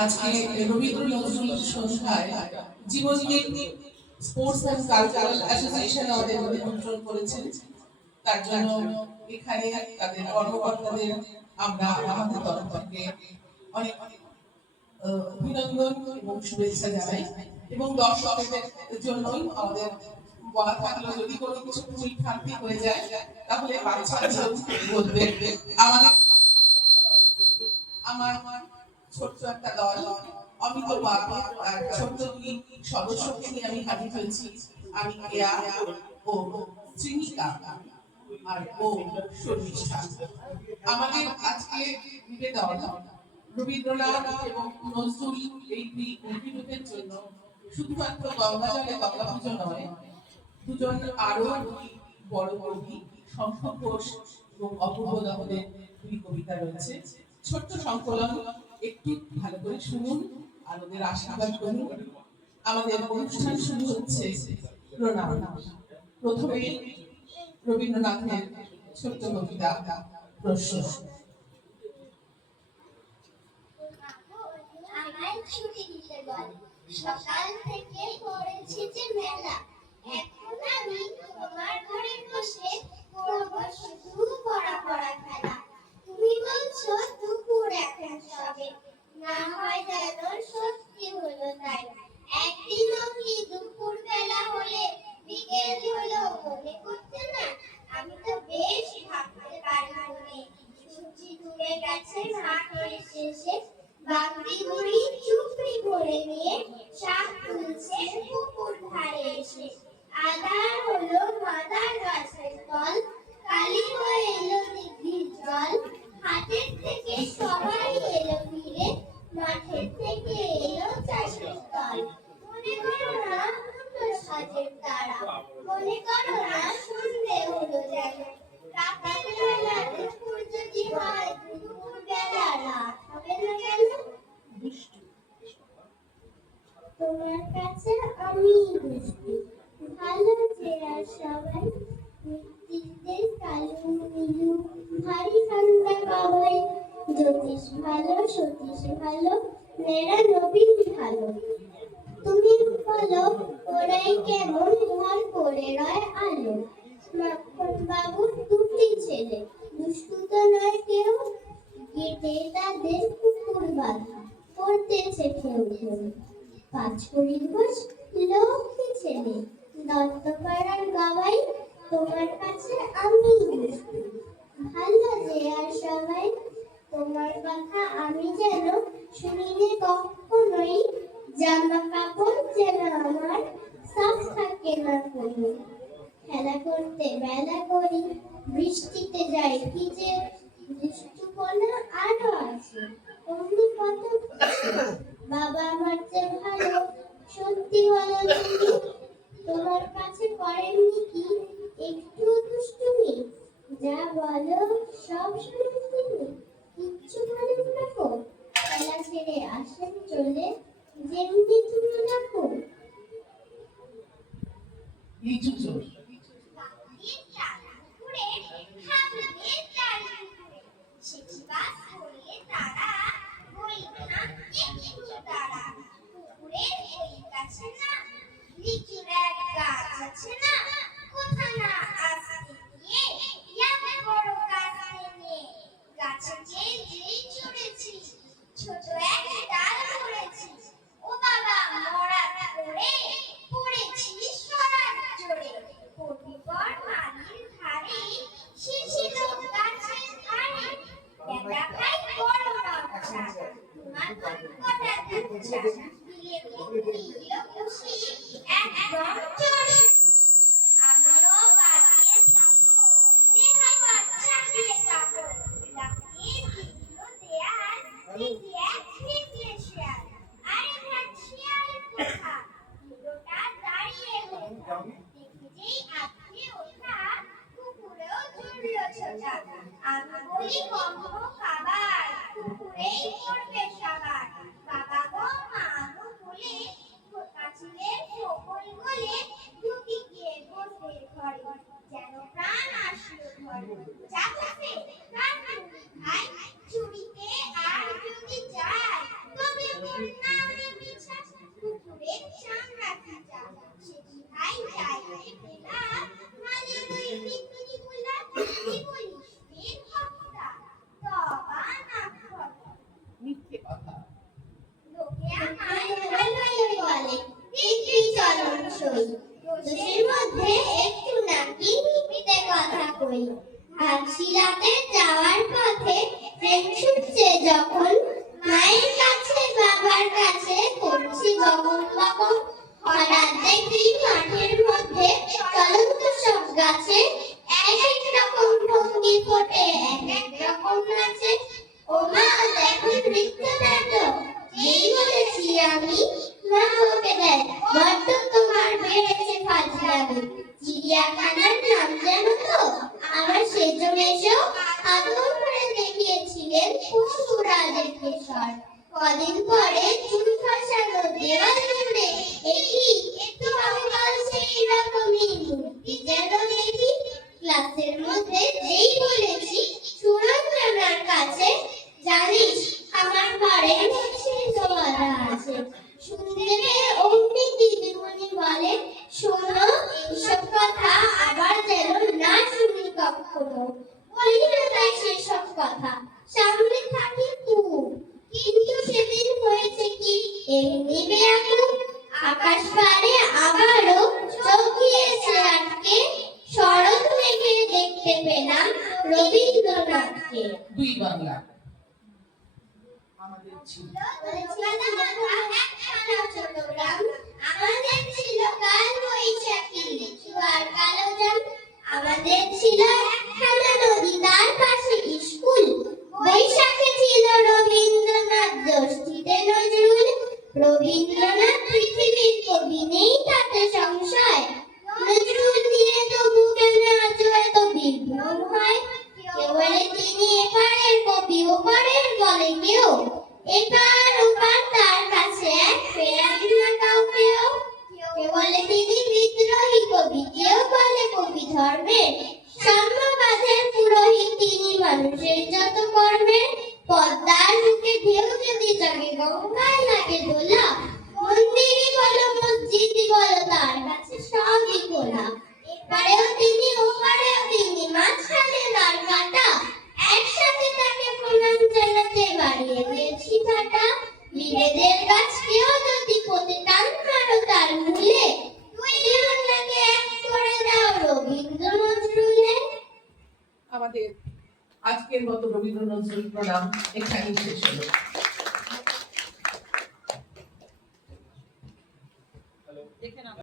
আজকে রবীন্দ্র নজরুল সন্ধ্যায় জীবনকে স্পোর্টস অ্যান্ড কালচারাল অ্যাসোসিয়েশন আমাদের নিমন্ত্রণ করেছেন। তার জন্য এখানে তাদের কর্মকর্তাদের আমরা আমাদের তরফ থেকে অনেক অনেক অভিনন্দন এবং শুভেচ্ছা জানাই। এবং দর্শকদের জন্যই আমাদের বলা থাকলো যদি কোনো কিছু ভুল ভ্রান্তি হয়ে যায় তাহলে বাচ্চারা বলবে। আমাদের আমার ছোট্ট একটা দল অমিত বাবু আর ছোট্ট দুই সদস্যকে নিয়ে আমি হাজির হয়েছি। আমি কেয়া ও শ্রীনিকা আর ও শর্মিষ্ঠা। আমাদের আজকে নিবেদন রবীন্দ্রনাথ এবং নজরুল এই দুই জন্য শুধুমাত্র গঙ্গা জলে গঙ্গা পুজো নয়, দুজন আরো বড় কবি শঙ্খ ঘোষ এবং অপূর্ব দত্তের দুই কবিতা রয়েছে। ছোট্ট সংকলন, একটু ভালো করে শুনুন আর ওদের আশীর্বাদ করুন। আমাদের অনুষ্ঠান শুরু হচ্ছে প্রণাম। প্রথমে রবীন্দ্রনাথের ছোট্ট কবিতা প্রশ্ন। সকাল থেকে পড়েছি যে মেলা, এখন আমি তোমার ঘরে বসে করব শুধু পড়া পড়া খেলা। তুমি বলছো দুপুর এখন সবে, না হয় যেন সত্যি হলো তাই। একদিনও কি দুপুর বেলা হলে বিকেল হলো মনে করতে না? আমি তো বেশ ভাবতে পারি মনে, সূর্যি ডুবে গেছে মাঠের শেষে, বাগদি বুড়ি চুপড়ি ভরে নিয়ে শাক তুলছে পুকুর ধারে এসে। আধার হলো মাদার গাছের তল, কালি হয়ে এলো দিঘির জল। হাটের থেকে সবাই এলো ফিরে, মাঠের থেকে এলো চাষের দল। মনে করো না হলো সাজের তারা, মনে করো না সন্ধে হলো যেন। রাতের বেলা দুপুর যদি হয়, দুপুর বেলা রাত হবে না কেন? তোমার কাছে আমি দুষ্টু, ভালো যে আর সবাই, মৃত্যুদের কালু নীলু ভারী ঠান্ডা বাবাই। জ্যোতিষ ভালো, সতীশ ভালো, মেয়েরা নবীন ভালো। তুমি বলো ওরাই কেমন ঘর করে রয় আলো। মাখন বাবুর দুটি ছেলে, দুষ্টু তো নয় কেউ, গেটে তাদের কুকুর বাঁধা করতেছে কেউ কেউ। পাঁচকুড়ি ঘোষ লক্ষ্মী ছেলে, দত্তপাড়ার গাওয়াই। তোমার কাছে আমি দুষ্টু, ভালো যে আর সবাই। তোমার কথা আমি যেন শুনিনি কখনোই, জামা কাপড় যেন আমার সাফ থাকে না কোনো। খেলা করতে বেলা করি, বৃষ্টিতে যাই ভিজে, দুষ্টুপনা আরো আছে অমনি কত। বাবা আমার চেয়ে ভালো, সত্যি বলো তুমি, তোমার কাছে করেননি কি একটু দুষ্টুমি? যা বলো সব শুনে তুমি, কিচ্ছু বলেন না গো। খেলা ছেড়ে আসেন চলে, যেমনি তুমি রাখো। ছোট এক ডাল ধরেছি, ও বাবা মরা করে পড়েছি সরার জোরে। পর মালির ধারে শিশির গাছের ধারে, দেখা পাই বড় রক্ষা, তোমার কটা দিচ্ছা দিলে খুশি একদম চোর। আমিও বাজিয়ে থাকবো, দেখা বাচ্চা দিয়ে যাবো, লাফিয়ে দিল দেয়াল, দেখি এক ফিরলে শেয়াল। আরে ভাত শিয়াল কোথা, দুটোটা দাঁড়িয়ে কোথা, দেখি যেই আঁকড়ে ওঠা, কুকুরেও জুড়লো ছোটা। আমি বলি কখনো খাবার, কুকুরেই করবে সাবার। বাবা গো মা গো বলে কাছিলের সকল গলে ঢুকি গিয়ে বসে ঘরে, যেন প্রাণ আসলো ঘরে। চাচাতে প্রাণ খাই চুরিতে আর যদি যায়, তবে মিথ্যে কথা। লোকে আমায় ভালোই বলে, দিব্যি চলন সই। দোষের মধ্যে একটু নাকি মিথ্যে কথা কই। ভাবছিলাতে যাওয়ার পথে ট্রেন ছুটছে যখন, মায়ের কাছে বাবার কাছে করছি বকন বকন। হঠাৎ দেখি মাঠের মধ্যে চলন্ত সব গাছে এক এক রকম ভঙ্গি ফোটে, এক এক রকম নাচে। ও মা দেখো নৃত্য নাটক, যেই বলেছি আমি, মা বকে দেয় বড্ড তোমার বেড়েছে ফাজলামি। চিড়িয়াখানার নাম জানো তো? আমার সেজ মেশো আদর করে দেখিয়েছিলেন পশুরাজের কেশর। কদিন পরে চুল খসানো দেওয়াল জুড়ে একই একটু অঙ্গল সেই রকমই মূর্তি যেন দেখি। ক্লাসের মধ্যে যেই বলেছি সুরঞ্জনার কাছে, জানিস আমার ঘরের মধ্যে জোয়ারা আছে। শুনতে পেয়ে অমনি দিদিমণি বলে, শোনো এইসব কথা আবার যেন না শুনি কখনো। বলি না তাই সেসব কথা, সামনে থাকি খুব। কিন্তু সেদিন হয়েছে কি এমনি বেয়াকুব, আকাশ পারে আবারও চোখ গিয়েছে আটকে, শরৎ মেঘে দেখতে পেলাম রবীন্দ্রনাথকে। দুই বাংলা। আমাদের ছিল আমাদের ছিল কাল বৈশাখী লিচু আর কালো জাম। আমাদের ছিল একখানা নদী, তার পাশে স্কুল। বৈশাখে ছিল রবীন্দ্রনাথ, জ্যৈষ্ঠীতে নজরুল। রবীন্দ্রনাথ পৃথিবীর কবি, নেই তাতে সংশয়। নজরুল দিয়ে তবু কেন আজ এত বিভ্রম হয়? কেউ বলে তিনি এপারের কবি, ওপারের বলে কেউ। এপার ওপার তার কাছে এক ফেরান না কাউকেও। কেউ বলে তিনি বিদ্রোহী কবি, কেউ বলে কবি ধর্মের। সাম্যবাদের পুরোহিত তিনি, মানুষের যত কর্মের। পদ্মার বুকে ঢেউ যদি জাগে, গঙ্গায় লাগে দোলা। মন্দিরই বলো মসজিদই বলো, তার কাছে সবই খোলা। এপারেও তিনি ওপারেও তিনি, মাঝখানে তার কাটা। একসাথে তাকে প্রণাম জানাতে বাড়িয়ে দিয়েছি ফাটা। বিভেদের গাছ কেউ যদি পোতে, টান মারো তার মূলে। দুই বাংলাকে এক করে দাও রবীন্দ্র নজরুলে। আমাদের আজকের মতো রবীন্দ্র নজরুল প্রণাম এখানেই শেষ হলো।